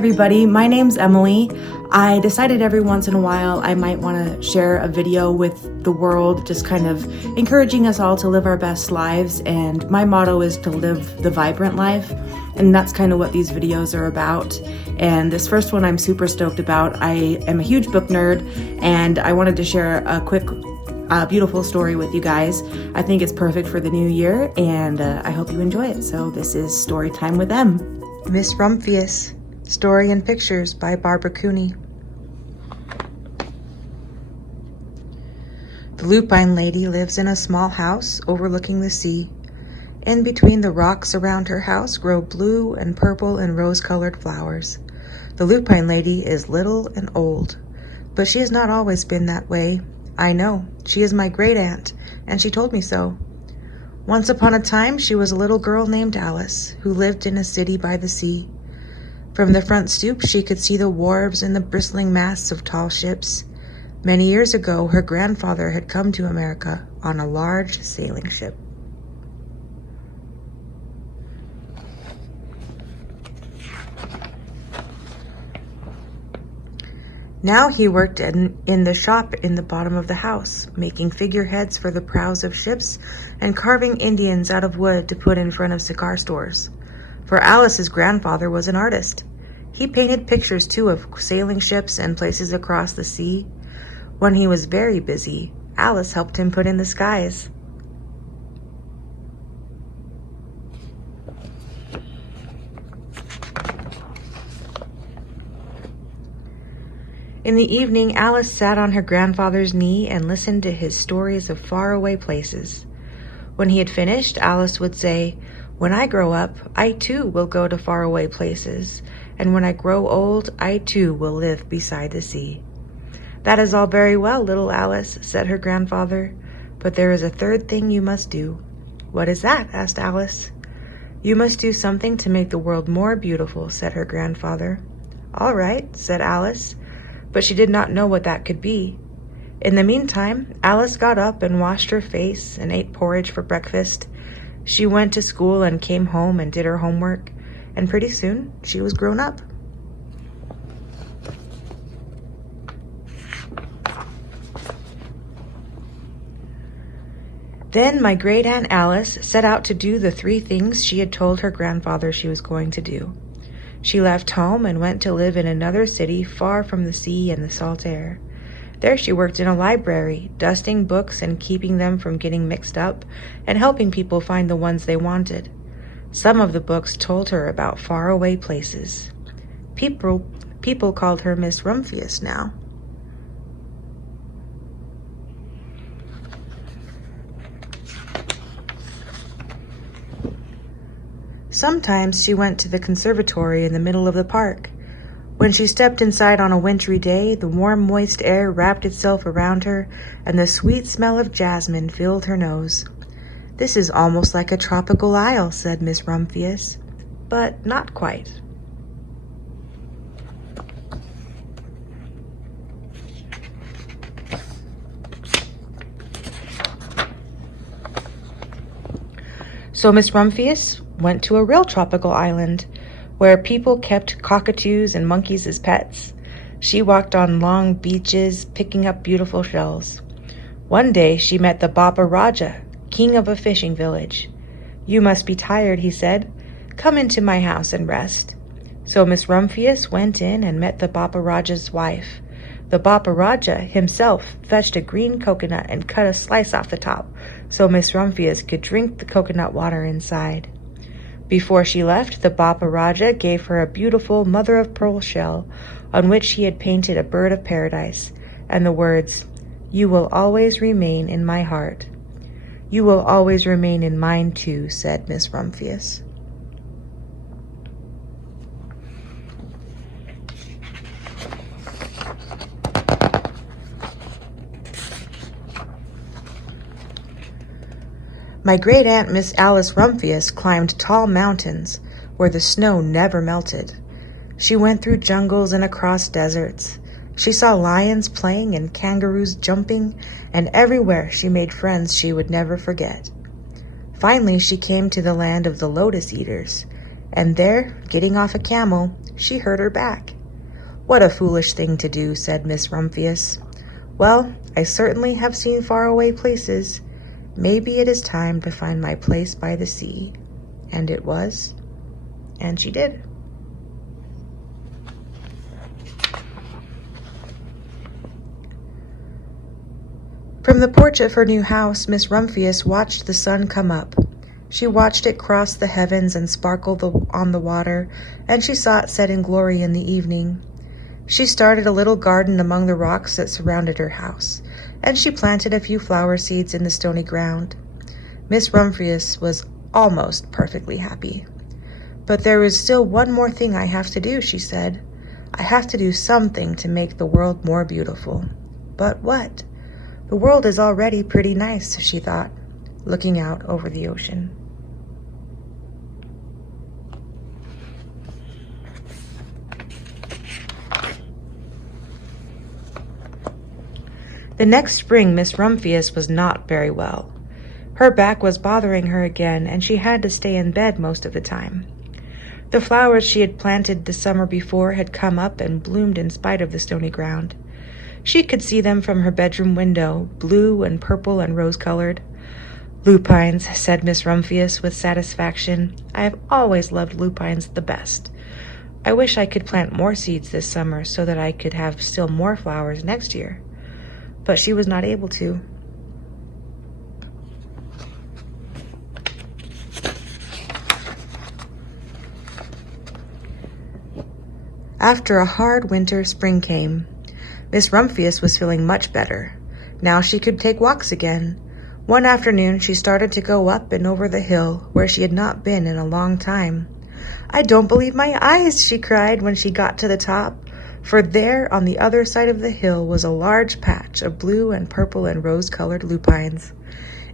everybody, my name's Emily. I decided every once in a while I might want to share a video with the world, just kind of encouraging us all to live our best lives, and my motto is to live the vibrant life, and that's kind of what these videos are about. And this first one I'm super stoked about. I am a huge book nerd, and I wanted to share a quick beautiful story with you guys. I think it's perfect for the new year, and I hope you enjoy it. So this is Story Time with Em. Miss Rumphius, Story and Pictures by Barbara Cooney. The lupine lady lives in a small house overlooking the sea. In between the rocks around her house grow blue and purple and rose-colored flowers. The lupine lady is little and old, but she has not always been that way. I know, she is my great-aunt, and she told me so. Once upon a time, she was a little girl named Alice, who lived in a city by the sea. From the front stoop, she could see the wharves and the bristling masts of tall ships. Many years ago, her grandfather had come to America on a large sailing ship. Now he worked in the shop in the bottom of the house, making figureheads for the prows of ships and carving Indians out of wood to put in front of cigar stores. For Alice's grandfather was an artist. He painted pictures too of sailing ships and places across the sea. When he was very busy, Alice helped him put in the skies. In the evening, Alice sat on her grandfather's knee and listened to his stories of faraway places. When he had finished, Alice would say, "When I grow up, I too will go to faraway places, and when I grow old, I too will live beside the sea." "That is all very well, little Alice," said her grandfather, "but there is a third thing you must do." "What is that?" asked Alice. "You must do something to make the world more beautiful," said her grandfather. "All right," said Alice, but she did not know what that could be. In the meantime, Alice got up and washed her face and ate porridge for breakfast. She went to school and came home and did her homework, and pretty soon she was grown up. Then my great-aunt Alice set out to do the 3 things she had told her grandfather she was going to do. She left home and went to live in another city far from the sea and the salt air. There she worked in a library, dusting books and keeping them from getting mixed up, and helping people find the ones they wanted. Some of the books told her about faraway places. People called her Miss Rumphius now. Sometimes she went to the conservatory in the middle of the park. When she stepped inside on a wintry day, the warm, moist air wrapped itself around her, and the sweet smell of jasmine filled her nose. "This is almost like a tropical isle," said Miss Rumphius, "but not quite." So Miss Rumphius went to a real tropical island where people kept cockatoos and monkeys as pets. She walked on long beaches, picking up beautiful shells. One day she met the Bapa Raja, king of a fishing village. "You must be tired," he said. "Come into my house and rest." So Miss Rumphius went in and met the Bapa Raja's wife. The Bapa Raja himself fetched a green coconut and cut a slice off the top, so Miss Rumphius could drink the coconut water inside. Before she left, the Bapa Raja gave her a beautiful mother-of-pearl shell on which he had painted a bird of paradise and the words, "You will always remain in my heart." "You will always remain in mine too," said Miss Rumphius. My great-aunt Miss Alice Rumphius climbed tall mountains where the snow never melted. She went through jungles and across deserts. She saw lions playing and kangaroos jumping, and everywhere she made friends she would never forget. Finally, she came to the land of the lotus eaters. And there, getting off a camel, she hurt her back. "What a foolish thing to do," said Miss Rumphius. "Well, I certainly have seen faraway places. Maybe it is time to find my place by the sea." And it was, and she did. From the porch of her new house, Miss Rumphius watched the sun come up. She watched it cross the heavens and sparkle on the water, and she saw it set in glory in the evening. She started a little garden among the rocks that surrounded her house, and she planted a few flower seeds in the stony ground. Miss Rumphius was almost perfectly happy. "But there is still one more thing I have to do," she said. "I have to do something to make the world more beautiful." But what? The world is already pretty nice, she thought, looking out over the ocean. The next spring, Miss Rumphius was not very well. Her back was bothering her again, and she had to stay in bed most of the time. The flowers she had planted the summer before had come up and bloomed in spite of the stony ground. She could see them from her bedroom window, blue and purple and rose-colored. "Lupines," said Miss Rumphius with satisfaction. "I have always loved lupines the best. I wish I could plant more seeds this summer so that I could have still more flowers next year." But she was not able to. After a hard winter, spring came. Miss Rumphius was feeling much better. Now she could take walks again. One afternoon she started to go up and over the hill where she had not been in a long time. "I don't believe my eyes," she cried when she got to the top. For there, on the other side of the hill, was a large patch of blue and purple and rose-colored lupines.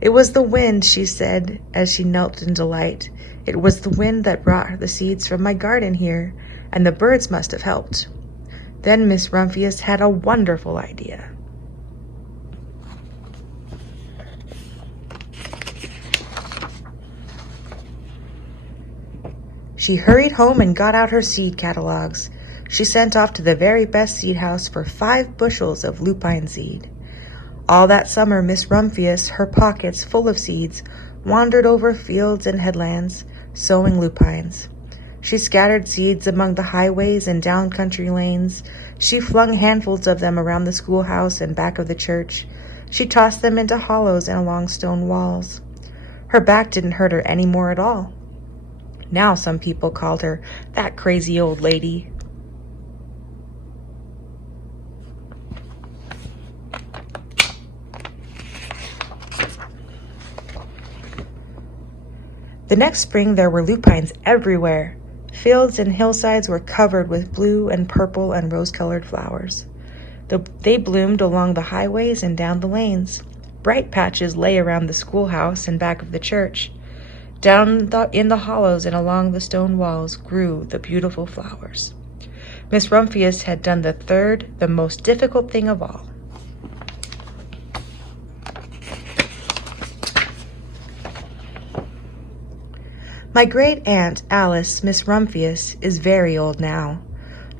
"It was the wind," she said as she knelt in delight. "It was the wind that brought the seeds from my garden here, and the birds must have helped." Then Miss Rumphius had a wonderful idea. She hurried home and got out her seed catalogs. She sent off to the very best seed house for 5 bushels of lupine seed. All that summer, Miss Rumphius, her pockets full of seeds, wandered over fields and headlands, sowing lupines. She scattered seeds among the highways and down country lanes. She flung handfuls of them around the schoolhouse and back of the church. She tossed them into hollows and along stone walls. Her back didn't hurt her any more at all. Now some people called her "that crazy old lady." The next spring there were lupines everywhere. Fields and hillsides were covered with blue and purple and rose-colored flowers. They bloomed along the highways and down the lanes. Bright patches lay around the schoolhouse and back of the church. Down in the hollows and along the stone walls grew the beautiful flowers. Miss Rumphius had done the most difficult thing of all. My great-aunt, Alice, Miss Rumphius, is very old now.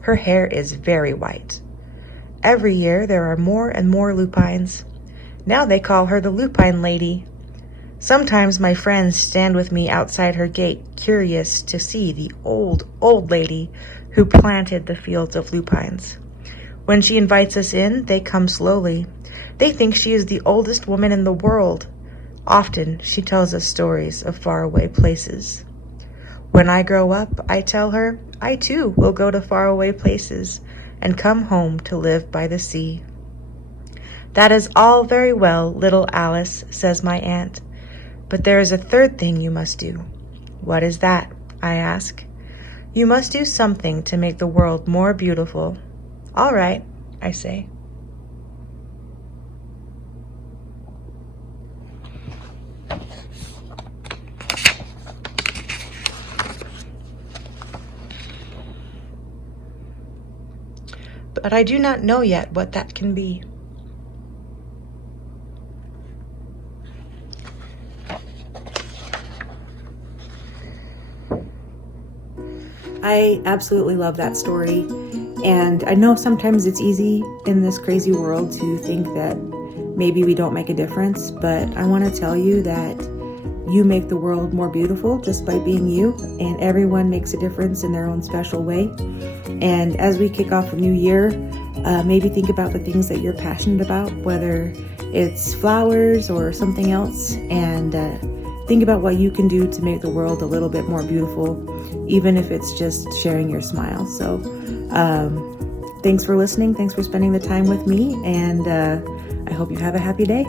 Her hair is very white. Every year there are more and more lupines. Now they call her the Lupine Lady. Sometimes my friends stand with me outside her gate, curious to see the old, old lady who planted the fields of lupines. When she invites us in, they come slowly. They think she is the oldest woman in the world. Often she tells us stories of faraway places. When I grow up, I tell her, I too will go to faraway places and come home to live by the sea. "That is all very well, little Alice," says my aunt, "but there is a third thing you must do." "What is that?" I ask. "You must do something to make the world more beautiful." "All right," I say. But I do not know yet what that can be. I absolutely love that story. And I know sometimes it's easy in this crazy world to think that maybe we don't make a difference, but I want to tell you that you make the world more beautiful just by being you, and everyone makes a difference in their own special way. And as we kick off a new year, maybe think about the things that you're passionate about, whether it's flowers or something else, and think about what you can do to make the world a little bit more beautiful, even if it's just sharing your smile. So thanks for listening. Thanks for spending the time with me, and I hope you have a happy day.